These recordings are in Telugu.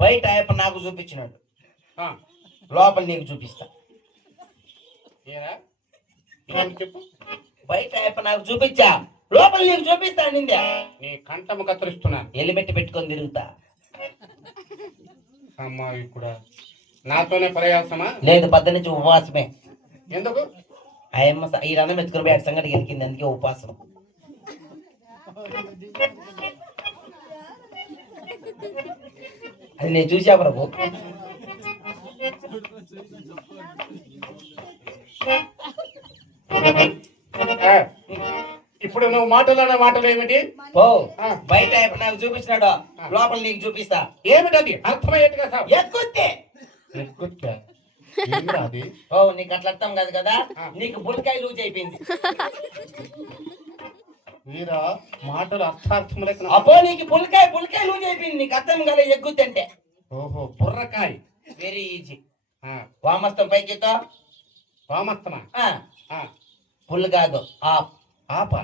బయట ఆయప్ప నాకు చూపించినాడు, లోపల నీకు చూపిస్తా. చెప్పు. బయట ఆయప్ప నాకు చూపించా, లోపల నీకు చూపిస్తా నిందా. నీ కంఠము కత్తిరిస్తున్నాను, ఎలిమెట్టి పెట్టుకొని తిరుగుతా. అమ్మా ఇప్పుడు నాతోనే ప్రయాసమా? లేదు, పద్ద నుంచి ఉపవాసమే. ఎందుకు? ఆయమ్మ ఈ రన్నం ఎత్తుకుని పోయి సంగతి గెలికింది, అందుకే ఉపవాసం. అది నేను చూసా ప్రభు. ఇప్పుడు నువ్వు మాటలు మాటలు ఏమిటి? ఓ బయట నాకు చూపించినాడు, లోపల నీకు చూపిస్తా. ఏమిటది? అర్థమయ్యేట్టుగా సార్. ఎక్కుతే అది ఓ నీకు అట్లా అర్థం కాదు కదా, నీకు బుల్కాయ లూజ్ అయిపోయింది. మీరా మాటలు అర్థార్థం లేక. అబ్బో నీకు బుల్కాయ లూజ్ అయిపోయింది, నీకు అర్థం కదా ఎక్కుతే అంటే. ఓహో బుర్రకాయ. Very easy. వామస్తం పైకి వామస్తమా? పుల్ కాదు, ఆఫ్. ఆప?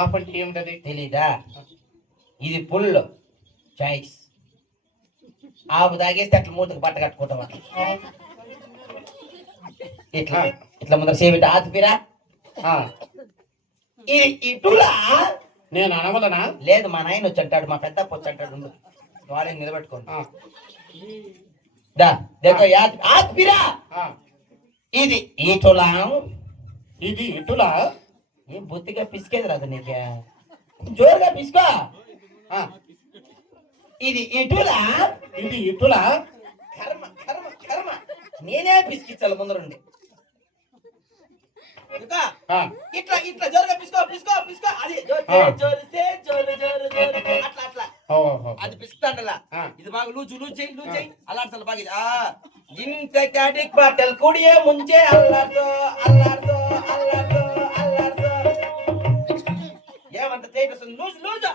ఆఫ్ అంటే ఏమిటది? తెలీదా? ఇది పుల్ చాయిస్. ఆపు తాగేస్తే అట్లా మూతకు బట్ట కట్టుకుంటాం. ఇట్లా ఇట్లా ముందర సేవిట ఆతిపిరా. ఇటులా నేను అనవలనా? లేదు, మా నాయన వచ్చి అంటాడు, మా పెద్ద వచ్చి అంటాడు. ద్వారా నిలబెట్టుకోండి. ఆతిపిరా. ఇది ఇటులా. ఇది ఇటులా? ఏం బొత్తిగా పిసికేది రాదు నీకే, జోరుగా పిసుకో. ఇది ఇటులా. ఇది ఇటులా? కర్మ కర్మ కర్మ, నేనే పిసికించాలి ముందరుండి. ఇట్లా ఇట్లా జోరుగా పిసుకో పిసుకో పిసుకో. అది అట్లా అట్లా అది పిస్తాడలా. ఇది బాగా లూజు లూజ్ చేయి లూజ్ చేయి. అల్లాడుతా బాగా ఇంత క్యాటిక్ బాటల్ కుడియే ముంచే అల్లాడుతో అల్లాడుతో అల్లాడుతో అల్లాడుతో. ఏమంత టైట్ వస్తుంది, లూజ్ లూజ్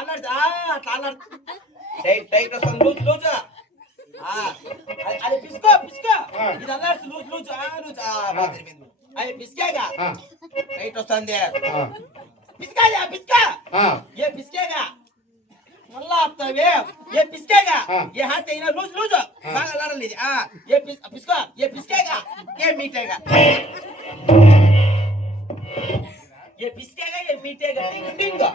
అల్లాడుతా. అట్లా అల్లాడు, టైట్ టైట్ వస్తుంది, లూజ్ లూజ్. అది పిసుకో పిసుకో. ఇది అల్లాడుతు లూజ్ లూజ్ లూజ్. అది పిసికేగా టైట్ వస్తుంది. పిసికాయా పిసికా. ఏ పిసికేగా మళ్ళా ఆపుతావే. ఏ పిసికేగా ఏ హాత్ అయినా లూజ్ లూజ్ బాగా అల్లాడాలి. ఏ పిసుకో ఏ పిసికేగా ఏ మీటేగా ఏ పిసికేగా ఏ మీటేగా టింగ్ టింగ్.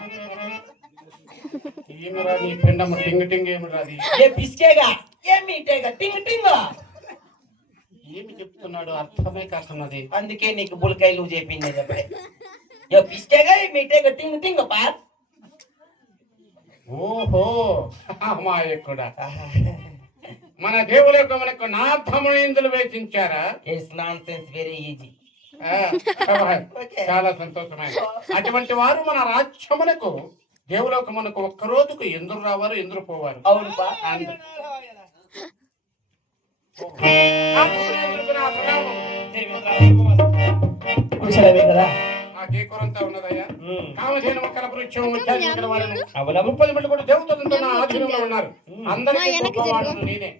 ఏమిరా నీ పిండమ్మ టింగ్ టింగ్? ఏమిరా అది? ఏ పిసికేగా ఏ మీటేగా టింగ్ టింగ్. ఏమి చెప్తున్నాడు అర్థమే కాస్తున్నది. అందుకే నీకు బుల్కాయ లూజ్ అయిపోయింది. ఏ పిసికేగా ఏ మీటేగా టింగ్ టింగ్ పా. ఓహో అమాయకుడా, మన దేవుల యొక్క మనకు నార్థమునందులు వేచించారా? Very easy. చాలా సంతోషమైన. అటువంటి వారు మన రాజ్యమునకు దేవులకు మనకు ఒక్క రోజుకు ఎందుకు రావారు ఎందుకు పోవారు? అవును కదా. నాకే కొరంతా ఉన్నదయ్యా. కామధేను మొక్కల వృక్షం ఉద్యానించిన వారిని 30 మంది కూడా దేవతలతో నా ఆధీనంలో ఉన్నారు. అందరికీ గొప్పవాడు నేనే.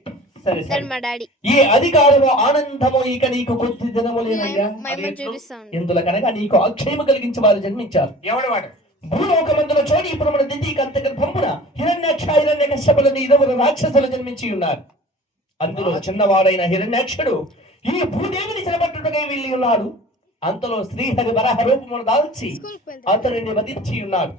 ఈ అధికారము ఆనందము ఇక నీకు కొద్ది దినము లేదయ్యా. ఎందులో కనుక నీకు అక్షయము కలిగించి వారు జన్మించారు. ఎవడు వాడు? భూలోకమందుల చోడి ఇప్పుడు మన దిండి కంతగర్భమున హిరణ్యాక్ష హిరణ్యకశ్యపులని ఇరువురు రాక్షసులు జన్మించి ఉన్నారు. అందులో చిన్నవాడైన హిరణ్యాక్షుడు ఈ భూదేవిని చెరపట్టుటకై వెళ్ళి ఉన్నాడు. అంతలో శ్రీహరి వరహ రూపమును దాల్చి అతనిని వధించి ఉన్నాడు.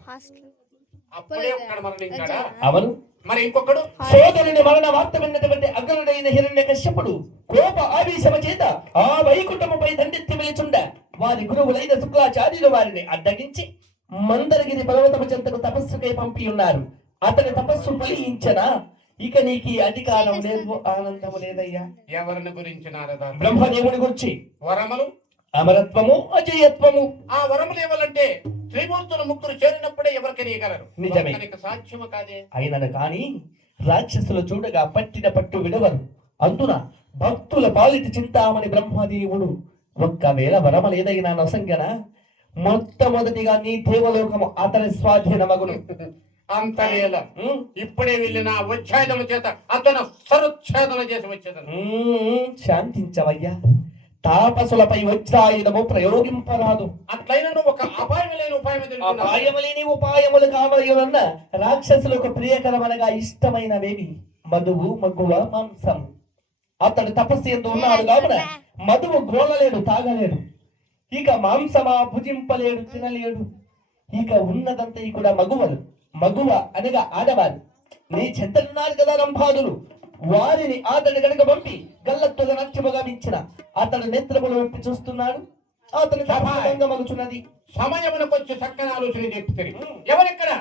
అవును. మరి ఇంకొకడు సోదరుని మరణ వార్త విన్నటువంటి అగ్రుడైన హిరణ్యకశ్యపుడు కోప ఆవేశము చేత ఆ వైకుంఠముపై దండెత్తి వెలుచుండ వారి గురువులైన శుక్లాచార్యులు వారిని అడ్డగించి మందరగిరి పర్వతము చెంతకు తపస్సుకై పంపి ఉన్నారు. అతని తపస్సు ఫలించనా ఇక నీకు అధికారం లేదు, ఆనందము లేదయ్యా. ఎవరిని గురించి నారదా? బ్రహ్మదేవుని గురించి. వరములు, అమరత్వము, అజయత్వము. ఆ వరములు ఇవ్వాలంటే త్రిమూర్తులు ముగ్గురు చేరినప్పుడే ఎవరికి ఇవ్వగలరు. నిజమే, సాధ్యము కాదే. అయినను కాని రాక్షసులు చూడగా పట్టిన పట్టు విడవరు. అందున భక్తుల పాలిటి చింతామణి బ్రహ్మదేవుడు ఒక్కవేళ వరమలేదైనా నొసంగన మొట్టమొదటిగా నీ దేవలోకము అతని స్వాధీనమగును. అంతలేల ఇప్పుడే వెళ్ళిన ఉచ్ఛేదము చేత అతను సరుచ్ఛేదన చేసి వచ్చేదను. శాంతించవయ్యా. తాపసులపై వజ్రాయుధము ప్రయోగింపరాదు. అట్లయిన ఆలోచించుకున్నావు. అపాయములేని ఉపాయములు కావలన్న రాక్షసులకు ప్రియకరమనగా ఇష్టమైనవేవి మధువు మగ్గువ మాంసం. అతడు తపస్సు ఎందు ఉన్నాడు కావున మధువు గ్రోలలేడు తాగలేడు, ఇక మాంసమా భుజింపలేడు తినలేడు, ఇక ఉన్నదంతా కూడా మగువలు. మగువ అనగా ఆడవారు. నీ చెంతనున్నారు కదా రంభాదులు, వారిని అతడి గనక పంపి గల్లత్తుగా నత్యముగా మించిన అతడు నేత్రములు విప్పి చూస్తున్నాడు. అతని మగుచున్నది. సమయమునకు వచ్చి చక్కని ఆలోచన చెప్తుంది. ఎవరెక్కడ